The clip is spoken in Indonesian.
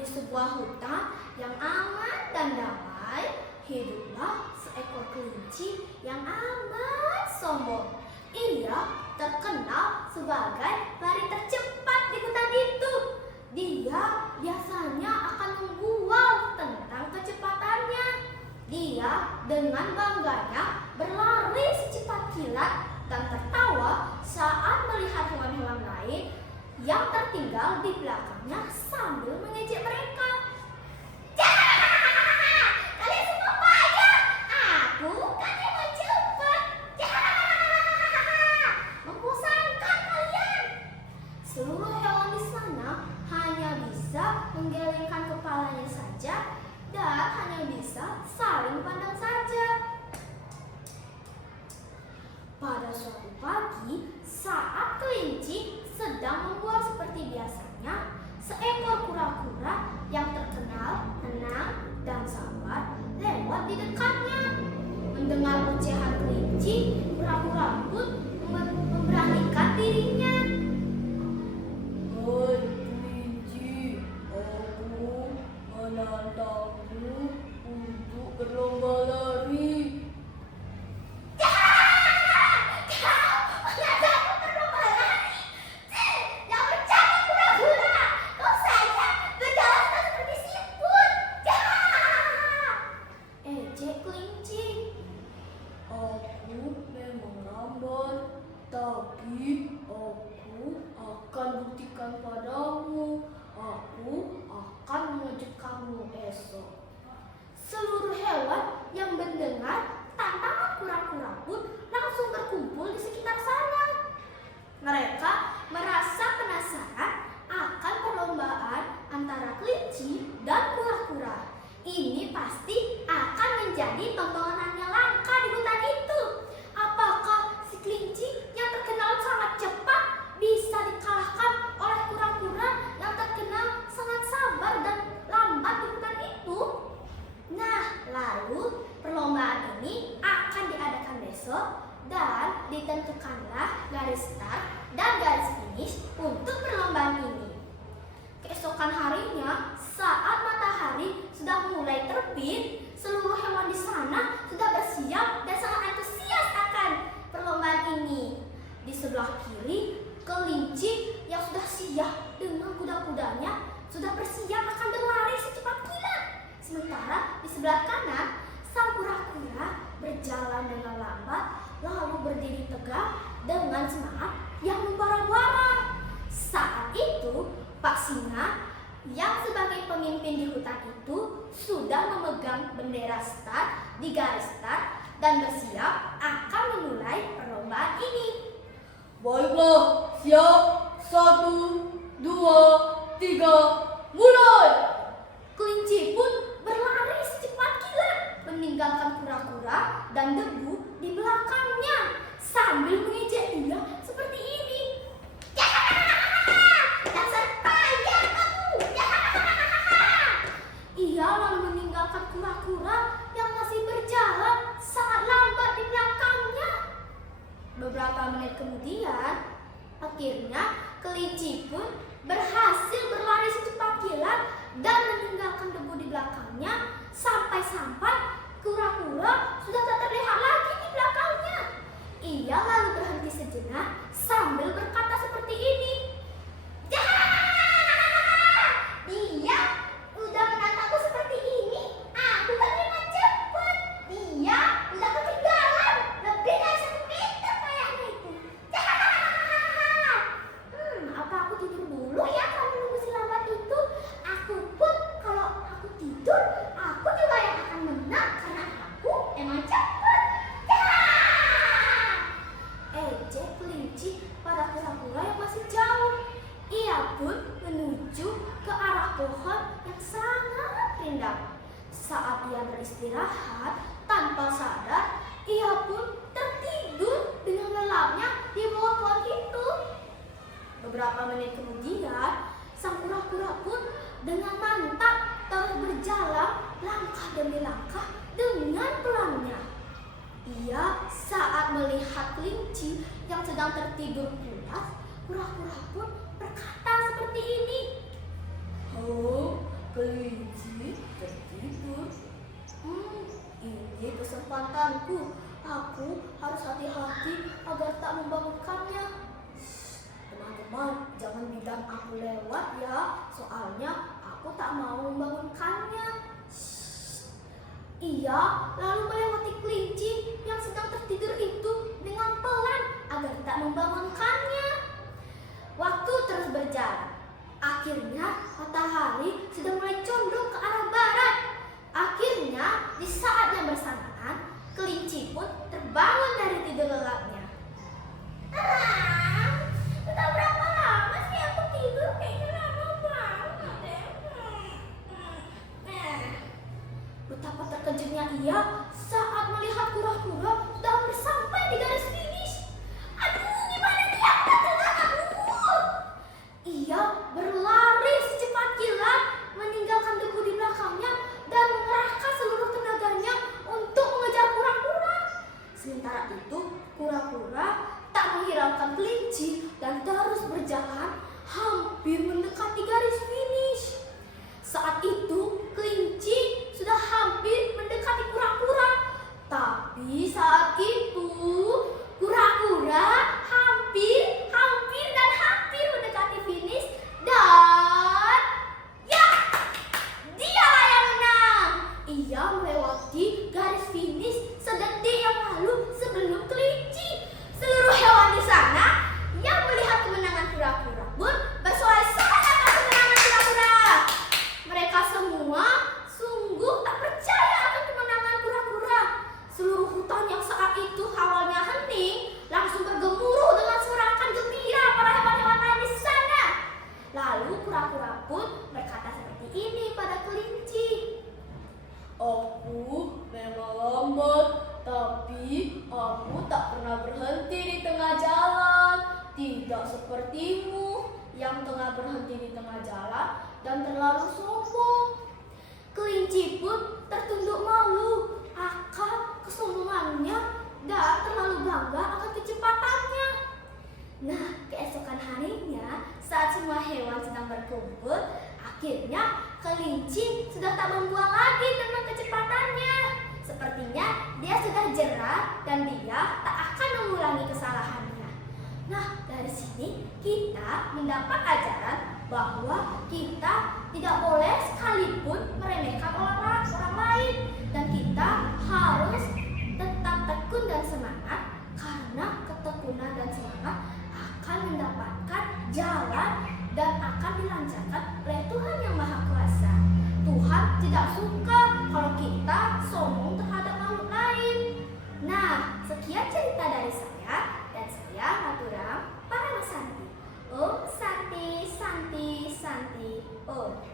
di sebuah hutan yang aman dan damai, hiduplah seekor kelinci yang amat sombong. Ia terkenal sebagai lari tercepat di hutan itu. Dia biasanya akan membual tentang kecepatannya. Dia dengan bangganya berlari secepat kilat dan tertawa saat melihat hewan-hewan lain yang tertinggal di belakangnya sambil mengejek mereka. Kalian semua payah, aku kan yang cepat. Membosankan kalian. Seluruh hewan di sana hanya bisa menggelengkan kepalanya saja dan hanya bisa saling pandang saja. Pada suatu pagi, saat kelinci sedang membual seperti biasanya, seekor kura-kura yang terkenal tenang dan sabar lewat di dekatnya. Mendengar ocehan kelinci, kura-kura pun memberanikan dirinya. Hai kelinci, aku menantangmu untuk berlomba lari. Aku memang lambat, tapi aku akan buktikan padamu. Aku akan mengejutkanmu esok. Seluruh hewan yang mendengar tantangan kura-kura pun langsung berkumpul di sekitar sana. Mereka merasa penasaran akan perlombaan antara kelinci dan kura-kura. Ini pasti akan menjadi tontonan yang langka di hutan itu. Apakah si kelinci yang terkenal sangat cepat bisa dikalahkan oleh kura-kura yang terkenal sangat sabar dan lambat di hutan itu? Nah, lalu perlombaan ini akan diadakan besok dan ditentukanlah garis start dan garis finish untuk perlombaan ini. Keesokan harinya, saat matahari sudah mulai terbit, seluruh hewan di sana sudah bersiap dan sangat antusias akan perlombaan ini. Di sebelah kiri, kelinci yang sudah siap dengan kuda-kudanya sudah bersiap akan berlari secepat kilat. Sementara di sebelah kanan, sang kura-kura berjalan dengan lambat lalu berdiri tegak dengan semangat yang membara-bara. Saat itu, Pak Singa yang sebagai pemimpin di hutan itu sudah memegang bendera start di garis start dan bersiap akan memulai perlombaan ini. Baiklah, siap. 1, 2, 3, mulai! Kelinci pun berlari secepat kilat meninggalkan kura-kura dan debu di belakangnya sambil mengejek dia seperti ini. Dasar payah kamu! Ia lalu meninggalkan kura-kura yang masih berjalan sangat lambat di belakangnya. Beberapa menit kemudian, akhirnya kelinci pun berhasil berlari secepat kilat dan meninggalkan debu di belakangnya sampai-sampai kura-kura sudah tak terlihat lagi di belakangnya. Ia lalu berhenti sejenak sambil berkata seperti ini. Dia udah menantangku seperti ini. Aku kan memang cepat. Dia udah ketinggalan lebih dari 1 meter kayaknya itu. Apa aku tidur dulu ya kalau nunggu si lambat itu? Aku pun kalau aku tidur, aku juga yang akan menang karena aku emang cepat. Ejek kelinci pada kura-kura yang masih jauh. Ia pun menuju ke arah pohon yang sangat rindang. Saat ia beristirahat tanpa sadar, ia pun tertidur dengan lelapnya di bawah pohon itu. Beberapa menit kemudian, sang kura-kura pun dengan mantap terus berjalan langkah demi langkah dengan pelannya. Ia saat melihat kelinci yang sedang tertidur pulas, kura-kura pun berkata seperti ini. Oh, kesayanganku. Aku harus hati-hati agar tak membangunkannya. Teman-teman, jangan bilang aku lewat ya, soalnya aku tak mau membangunkannya. Ia lalu melewati kelinci yang sedang tertidur itu dengan pelan agar tak membangunkannya. Waktu terus berjalan. Akhirnya matahari sudah mulai condong ke arah barat. Akhirnya di saat yang bersamaan, kelinci pun terbangun dari tidur lelapnya. Sudah berapa lama sih aku tidur? Kayaknya lama banget deh. Betapa terkejutnya ia saat melihat kura-kura sudah sampai di garis finish. Aduh, gimana nih aku tak telat, aduh. Ia berlari secepat kilat, meninggalkan debu di belakangnya dan mengerahkan seluruh tenaganya untuk mengejar kura-kura. Sementara itu, kura-kura tak menghiraukan kelinci dan terus berjalan hampir mendekati garis finish. Saat itu, kelinci sudah hampir mendekati kura-kura. Tapi saat itu, kura-kura hampir mendekati finish dan ya, dialah yang menang. Ia melewati garis finish sedetik yang lalu sebelum kelinci. Seluruh hewan di sana yang melihat kemenangan kura-kura pun bersorak-sorai akan kemenangan kura-kura. Mereka semua sungguh tak percaya akan kemenangan kura-kura. Seluruh hutan yang saat itu awalnya hening langsung bergemuruh dengan sorakan gembira para hewan-hewan lain di sana. Lalu kura-kura pun berkata seperti ini pada kelinci. Aku memang lambat, tapi aku tak pernah berhenti di tengah jalan. Tidak sepertimu yang tengah berhenti di tengah jalan dan terlalu sombong. Kelinci pun tertunduk malu akan kesombongannya dan terlalu bangga akan kecepatannya. Nah, keesokan harinya saat semua hewan sedang berkumpul, akhirnya kelinci sudah tak membuang lagi tentang kecepatannya. Sepertinya dia sudah jerah dan dia tak akan mengulangi kesalahannya. Nah, dari sini kita mendapat ajaran bahwa kita tidak boleh sekalipun meremehkan orang lain dan kita harus tetap tekun dan semangat, karena ketekunan dan semangat akan mendapatkan jalan dan akan dilancarkan oleh Tuhan yang Maha Kuasa. Tuhan tidak suka kalau kita sombong terhadap makhluk lain. Nah, sekian cerita dari saya dan saya Naturam Paramasanti. Om Santi Santi Santi Om.